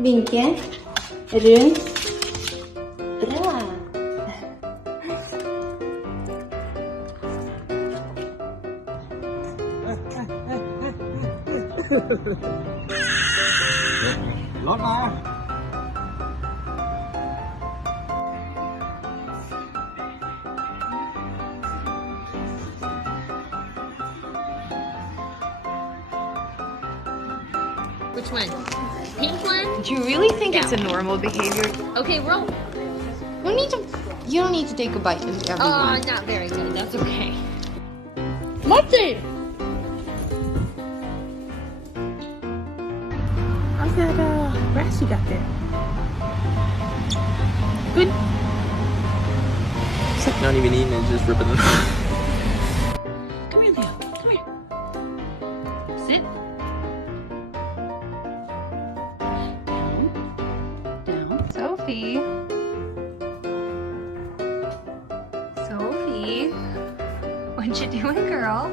Vinken. Runt. Bra. Lót ra. Which one? Pink one? Do you really think it's a normal behavior? Okay, roll. You don't need to take a bite of every Oh, one. not very good. That's okay. Martin! How's that grass you got there? Good. It's like not even eating, it's just ripping it off. Come here, Leo. Come here. Sit. Down. Sophie. Sophie. What you doing, girl?